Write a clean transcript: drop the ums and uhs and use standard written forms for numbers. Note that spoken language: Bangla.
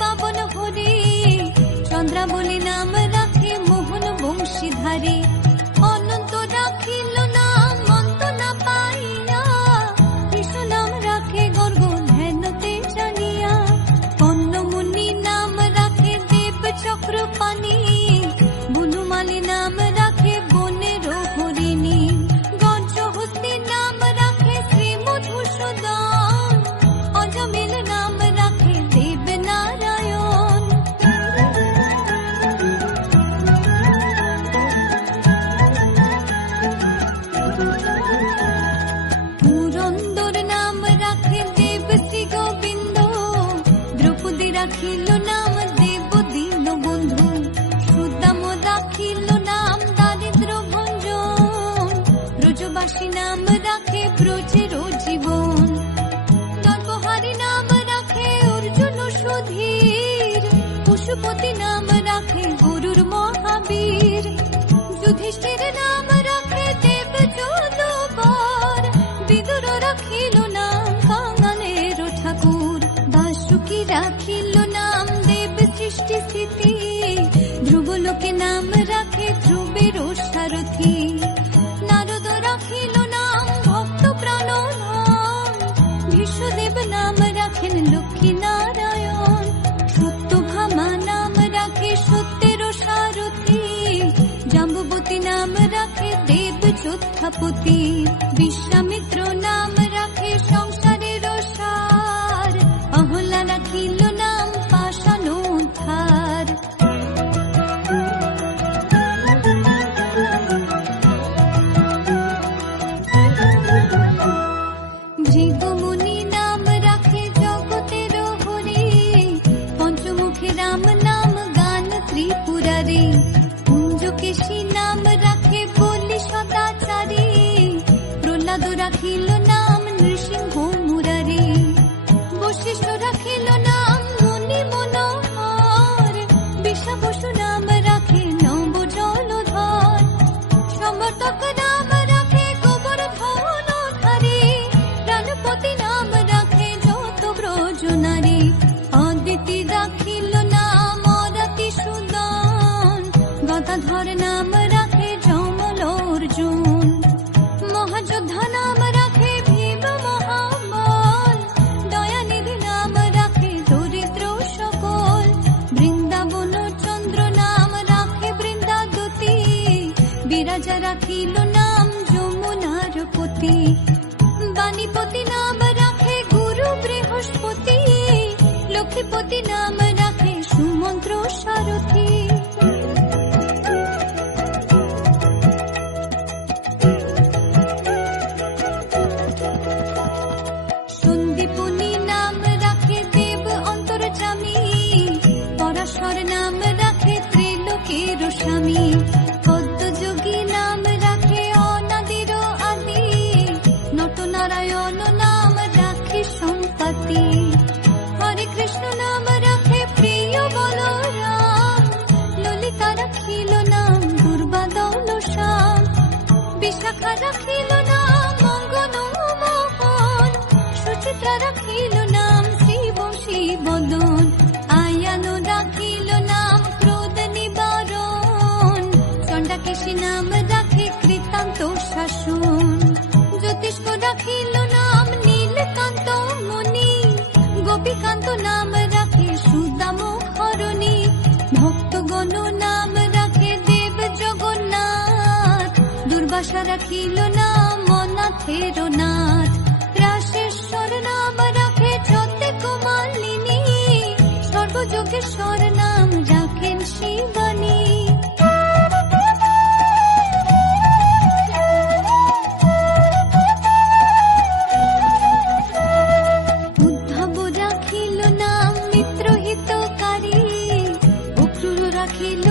পাবন হরে। চন্দ্রাবলী নাম রাখে মোহন বংশীধারে। অনন্ত রাখিল নাম অন্ত না পাইয়া, কৃষ্ণ নাম রাখে গর্গ ধ্যানতে জানিয়া। কর্ণমুনি নাম রাখে দেব চক্রপাণি, বনমালী নাম রাখে বনের হরিণী। গঞ্জহস্তি নাম রাখে শ্রী মধুসূদন, অজমিল নাম রাখে দেব নারায়ণ। পুরন্দর নাম রাখে দেব শ্রী গোবিন্দ, দ্রৌপদী রাখিল নাম দেব দীন বন্ধু। সুদাম রাখিল নাম দারিদ্র ভঞ্জন, ব্রজবাসী নাম রাখে ব্রজের জীবন। নরবহারী নাম রাখে অর্জুন সুধীর, পশুপতি নাম রাখে গরুর মহাবীর। যুধিষ্ঠির নাম রাখে দেব যদুবর, বিদুর রাখিল নাম কাঙালের ঠাকুর। বাসুকী রাখিল নাম দেব সৃষ্টি স্থিতি, ধ্রুবলোকে নাম রাখে ধ্রুবের সারথি। নারদ রাখিল নাম ভক্ত প্রাণধন, ভীষ্মদেব নাম রাখেন লক্ষ্মী নারায়ণ। সত্যভামা নাম রাখে সত্যের সারথি, জাম্বুবতী নাম রাখে দেব যোদ্ধাপতি। বিশ্বামিত্র নাম রাখে সংসারের সার, অহল্যা রাখিল নাম পাষাণ উদ্ধার। ভৃগুমুনি নাম রাখে জগতের হরি, পঞ্চমুখী রাম নাম গান ত্রিপুরারি। কুঞ্জকেশী নাম রাখে বলি সদাচারী, প্রহ্লাদ রাখিল নাম নৃসিংহ মুরারি। বশিষ্ঠ রাখিল নাম মুনি মনোহর, বিষাবসু নাম রাখে নব জলধর। সমর্থক নাম রাখে গোবর্ধনধারী, প্রাণপতি নাম রাখে যত ব্রজ নারী। অদিতি রাখিল নাম অরাতি সুদন, গদাধর নাম রাখে যমল অর্জুন। মহাযোদ্ধা নাম রাখে ভীম মহাবল, দয়ানিধি নাম রাখে দরিদ্র সকল। বৃন্দাবন চন্দ্র নাম রাখে বৃন্দাদতী, বিরাজা রাখিল নাম যমুনার পতি। বাণীপতি নাম রাখে গুরু বৃহস্পতি, লক্ষ্মীপতি নাম রাখে সুমন্ত্র সারথি। সন্দীপনী নাম রাখে দেব অন্তর্যামী, পরাশর নাম রাখে ত্রিলোকের স্বামী। পদ্মযোগী নাম রাখে অনাদির আদি, নটনারায়ণ নাম রাখে সম্পত্তি। হরে কৃষ্ণ নাম রাখে প্রিয় বলরাম, ললিতা রাখিল নাম দুর্বাদল শ্যাম। বিশাখা রাখিল নাম মঙ্গন মোহন, সুচিত্রা রাখিল নাম শিব শিবদন। আয়ান রাখিল নাম ক্রোধ নিবারণ, চণ্ডাকেশী নাম রাখে কৃতান্ত শাসন। জ্যোতিষ্ক রাখিল নাম নীলকান্ত মুনি, গোপীকান্ত নাম রাখে সুদাম হরণী। ভক্তগণ নাম রাখে দেব জগন্নাথ, দুর্বাসা রাখিল নাম অনাথের নাথ। রাশেশ্বর নাম রাখে যতে কুমালিনী, সর্বযোগেশ্বর নাম রাখেন শিবানী। উদ্ধব রাখিল নাম মিত্রহিতকারী, অক্রূর রাখিল